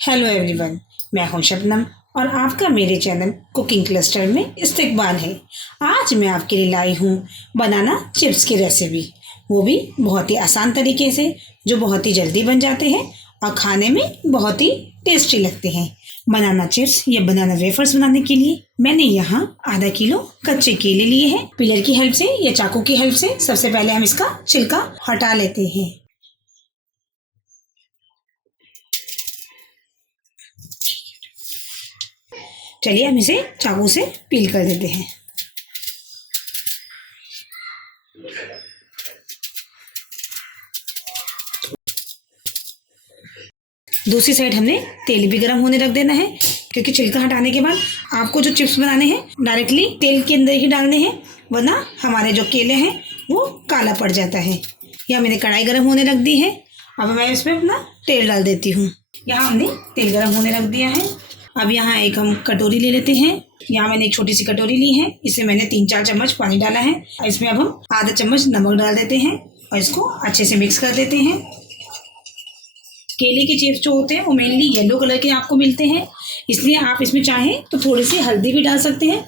Hello everyone, मैं हूं शबनम और आपका मेरे चैनल कुकिंग क्लस्टर में इस्तकबाल है। आज मैं आपके लिए लाई हूं बनाना चिप्स की रेसिपी, वो भी बहुत ही आसान तरीके से, जो बहुत ही जल्दी बन जाते हैं और खाने में बहुत ही टेस्टी लगते हैं। बनाना चिप्स या बनाना वेफर्स बनाने के लिए मैंने यहाँ आधा किलो कच्चे केले लिए हैं। पिलर की हेल्प से या चाकू की हेल्प से सबसे पहले हम इसका छिलका हटा लेते हैं। चलिए हम इसे चाकू से पील कर देते हैं। दूसरी साइड हमने तेल भी गर्म होने रख देना है, क्योंकि छिलका हटाने के बाद आपको जो चिप्स बनाने हैं डायरेक्टली तेल के अंदर ही डालने हैं, वरना हमारे जो केले हैं वो काला पड़ जाता है। यहाँ मैंने कढ़ाई गर्म होने रख दी है। अब मैं इसमें अपना तेल डाल देती हूँ। यहाँ हमने तेल गर्म होने रख दिया है। अब यहाँ एक हम कटोरी ले लेते हैं। यहाँ मैंने एक छोटी सी कटोरी ली है, इसमें मैंने 3-4 चम्मच पानी डाला है। इसमें अब हम आधा चम्मच नमक डाल देते हैं और इसको अच्छे से मिक्स कर देते हैं। केले के चिप्स जो होते हैं वो मेनली येलो कलर के आपको मिलते हैं, इसलिए आप इसमें चाहें तो थोड़ी सी हल्दी भी डाल सकते हैं,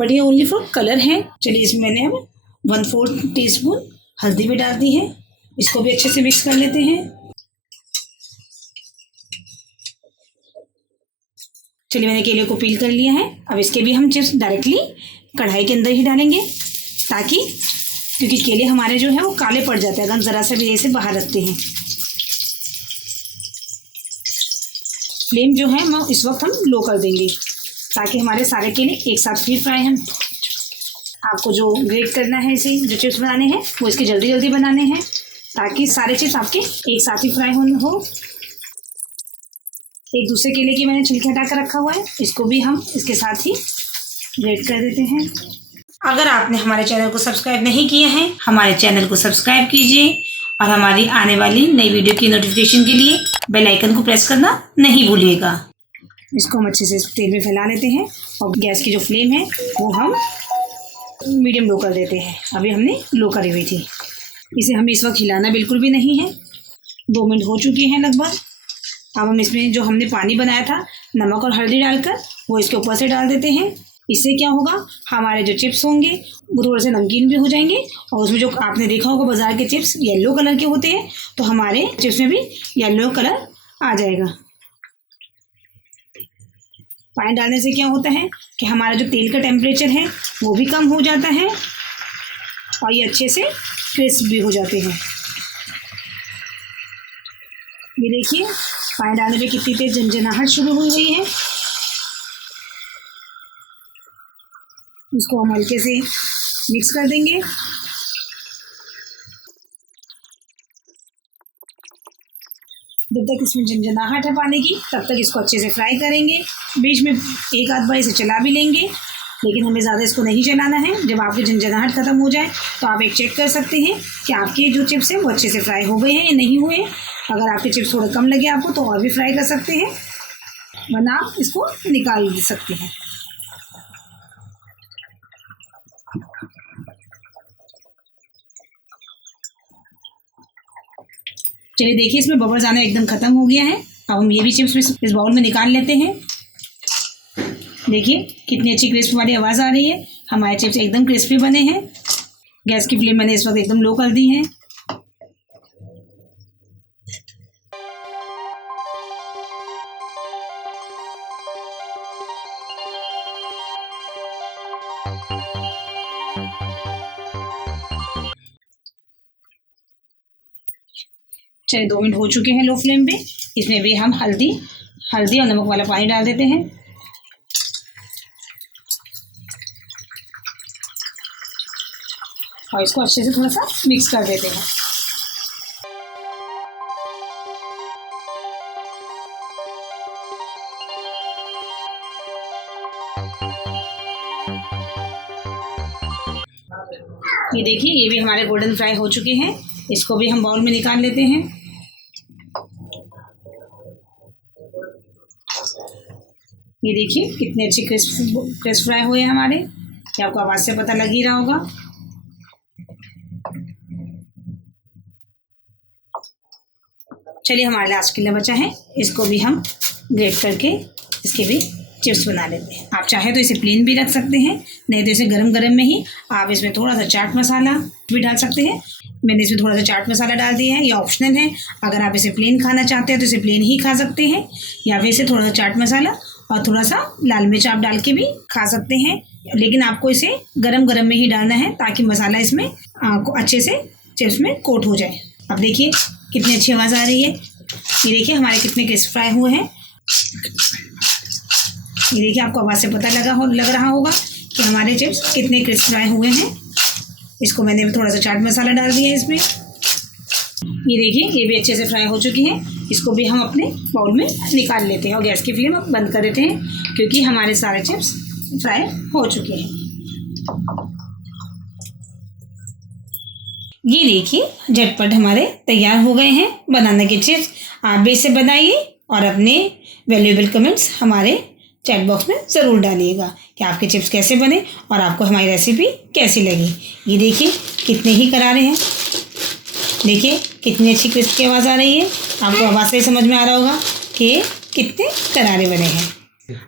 बट ये ओनली फॉर कलर है। चलिए इसमें मैंने अब 1/4 टीस्पून हल्दी भी डाल दी है। इसको भी अच्छे से मिक्स कर लेते हैं। चलिए मैंने केले को पील कर लिया है। अब इसके भी हम चिप्स डायरेक्टली कढ़ाई के अंदर ही डालेंगे, ताकि क्योंकि केले हमारे जो है वो काले पड़ जाते हैं अगर हम ज़रा सा भी ऐसे बाहर रखते हैं। फ्लेम जो है वो इस वक्त हम लो कर देंगे, ताकि हमारे सारे केले एक साथ भी फ्राई हैं। आपको जो ग्रेट करना है, इसे जो चिप्स बनाने हैं वो इसके जल्दी जल्दी बनाने हैं, ताकि सारे चिप्स आपके एक साथ ही फ्राई हो। एक दूसरे केले की मैंने छिलके हटा कर रखा हुआ है, इसको भी हम इसके साथ ही ग्रेट कर देते हैं। अगर आपने हमारे चैनल को सब्सक्राइब नहीं किया है, हमारे चैनल को सब्सक्राइब कीजिए और हमारी आने वाली नई वीडियो की नोटिफिकेशन के लिए बेल आइकन को प्रेस करना नहीं भूलिएगा। इसको हम अच्छे से तेल में फैला लेते हैं और गैस की जो फ्लेम है वो हम मीडियम लो कर देते हैं। अभी हमने लो करी हुई थी। इसे हमें इस वक्त हिलाना बिल्कुल भी नहीं है। 2 मिनट हो चुके हैं लगभग। अब हम इसमें जो हमने पानी बनाया था नमक और हल्दी डालकर, वो इसके ऊपर से डाल देते हैं। इससे क्या होगा, हमारे जो चिप्स होंगे वो थोड़े से नमकीन भी हो जाएंगे। और उसमें जो आपने देखा होगा बाजार के चिप्स येलो कलर के होते हैं, तो हमारे चिप्स में भी येलो कलर आ जाएगा। पानी डालने से क्या होता है कि हमारा जो तेल का टेम्परेचर है वो भी कम हो जाता है और ये अच्छे से क्रिस्प भी हो जाते हैं। ये देखिए पानी डालने पे कितनी तेज झंझनाहट शुरू हुई हुई है। इसको हम हल्के से मिक्स कर देंगे। जब तक इसमें झंझनाहट है पानी की, तब तक इसको अच्छे से फ्राई करेंगे। बीच में एक आध बार इसे चला भी लेंगे, लेकिन हमें ज़्यादा इसको नहीं चलाना है। जब आपकी झंझनाहट ख़त्म हो जाए तो आप एक चेक कर सकते हैं कि आपके जो चिप्स हैं वो अच्छे से फ्राई हो गए हैं या नहीं हुए। अगर आपके चिप्स थोड़े कम लगे आपको तो और भी फ्राई कर सकते हैं, वरना आप इसको निकाल दे सकते हैं। चलिए देखिए इसमें बबल्स आना एकदम ख़त्म हो गया है। अब हम ये भी चिप्स इस बाउल में निकाल लेते हैं। देखिए कितनी अच्छी क्रिस्प वाली आवाज़ आ रही है। हमारे चिप्स एकदम क्रिस्पी बने हैं। गैस की फ्लेम मैंने इस वक्त एकदम लो कर दी है। चलिए 2 मिनट हो चुके हैं लो फ्लेम पे। इसमें भी हम हल्दी और नमक वाला पानी डाल देते हैं। और इसको अच्छे से थोड़ा सा मिक्स कर देते हैं। ये देखिए ये भी हमारे गोल्डन फ्राई हो चुके हैं। इसको भी हम बाउल में निकाल लेते हैं। ये देखिए कितने अच्छे क्रिस्प फ्राई हुए हैं हमारे। ये आपको आवाज़ से पता लग ही रहा होगा। चलिए हमारे लास्ट के लिए बचा है, इसको भी हम ग्रेट करके इसके भी चिप्स बना लेते हैं। आप चाहे तो इसे प्लेन भी रख सकते हैं, नहीं तो इसे गरम गरम में ही आप इसमें थोड़ा सा चाट मसाला भी डाल सकते हैं। मैंने इसमें थोड़ा सा चाट मसाला डाल दिया है, ये ऑप्शनल है। अगर आप इसे प्लेन खाना चाहते हैं तो इसे प्लेन ही खा सकते हैं, या फिर इसे थोड़ा सा चाट मसाला और थोड़ा सा लाल मिर्च आप डाल के भी खा सकते हैं। लेकिन आपको इसे गरम गरम में ही डालना है ताकि मसाला इसमें अच्छे से चिप्स में कोट हो जाए। अब देखिए कितनी अच्छी आवाज़ आ रही है। ये देखिए हमारे कितने क्रिस्प फ्राई हुए हैं। ये देखिए आपको आवाज़ से पता लग रहा होगा कि हमारे चिप्स कितने क्रिस्प फ्राई हुए हैं। इसको मैंने थोड़ा सा चाट मसाला डाल दिया है इसमें। ये देखिए ये भी अच्छे से फ्राई हो चुकी हैं। इसको भी हम अपने बाउल में निकाल लेते हैं और गैस की फ्लेम बंद कर देते हैं, क्योंकि हमारे सारे चिप्स फ्राई हो चुके हैं। ये देखिए झटपट हमारे तैयार हो गए हैं बनाना के चिप्स। आप भी इसे बनाइए और अपने वैल्यूएबल कमेंट्स हमारे चैट बॉक्स में ज़रूर डालिएगा कि आपके चिप्स कैसे बने और आपको हमारी रेसिपी कैसी लगी। ये देखिए कितने ही करारे हैं, देखिए कितनी अच्छी क्रिस्प की आवाज़ आ रही है। आपको आवाज़ से समझ में आ रहा होगा कि कितने करारे बने हैं।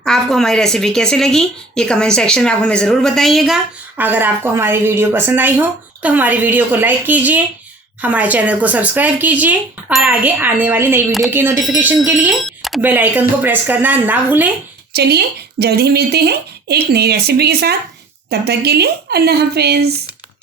आपको हमारी रेसिपी कैसे लगी ये कमेंट सेक्शन में आप हमें ज़रूर बताइएगा। अगर आपको हमारी वीडियो पसंद आई हो तो हमारी वीडियो को लाइक कीजिए, हमारे चैनल को सब्सक्राइब कीजिए और आगे आने वाली नई वीडियो की नोटिफिकेशन के लिए बेल आइकन को प्रेस करना ना भूलें। चलिए जल्द ही मिलते हैं एक नई रेसिपी के साथ, तब तक के लिए अल्लाह हाफिज़।